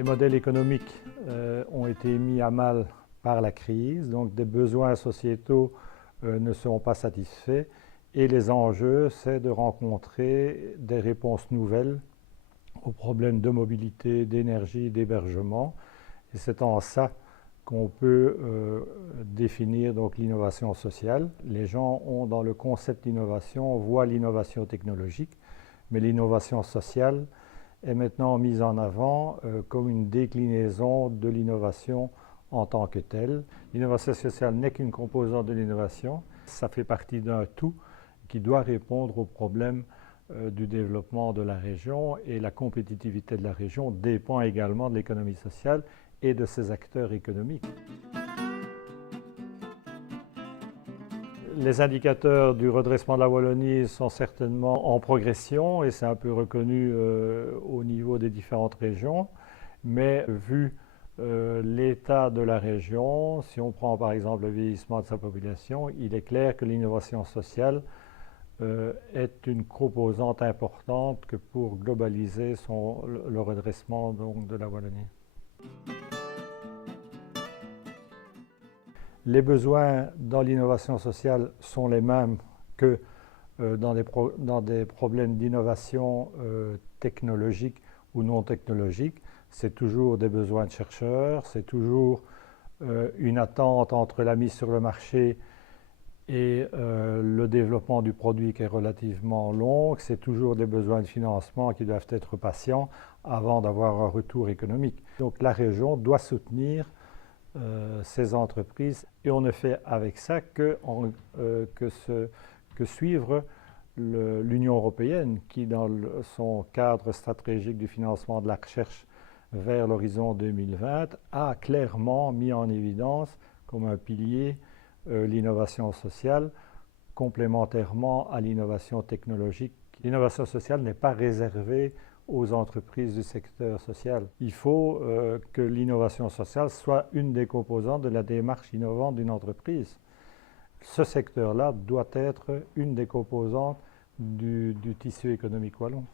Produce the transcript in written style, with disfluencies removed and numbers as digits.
Les modèles économiques ont été mis à mal par la crise, donc des besoins sociétaux ne seront pas satisfaits et les enjeux, c'est de rencontrer des réponses nouvelles aux problèmes de mobilité, d'énergie, d'hébergement. Et c'est en ça qu'on peut définir donc l'innovation sociale. Les gens ont dans le concept d'innovation, on voit l'innovation technologique, mais l'innovation sociale est maintenant mise en avant comme une déclinaison de l'innovation en tant que telle. L'innovation sociale n'est qu'une composante de l'innovation, ça fait partie d'un tout qui doit répondre aux problèmes du développement de la région, et la compétitivité de la région dépend également de l'économie sociale et de ses acteurs économiques. Les indicateurs du redressement de la Wallonie sont certainement en progression et c'est un peu reconnu au niveau des différentes régions, mais vu l'état de la région, si on prend par exemple le vieillissement de sa population, il est clair que l'innovation sociale est une composante importante que pour globaliser le redressement donc, de la Wallonie. Les besoins dans l'innovation sociale sont les mêmes que dans des problèmes d'innovation technologique ou non technologique. C'est toujours des besoins de chercheurs, c'est toujours une attente entre la mise sur le marché et le développement du produit qui est relativement long, c'est toujours des besoins de financement qui doivent être patients avant d'avoir un retour économique. Donc la région doit soutenir ces entreprises et on ne fait avec ça que suivre l'Union européenne qui, dans son cadre stratégique du financement de la recherche vers l'horizon 2020, a clairement mis en évidence comme un pilier l'innovation sociale, complémentairement à l'innovation technologique. L'innovation sociale n'est pas réservée aux entreprises du secteur social. Il faut que l'innovation sociale soit une des composantes de la démarche innovante d'une entreprise. Ce secteur-là doit être une des composantes du tissu économique wallon.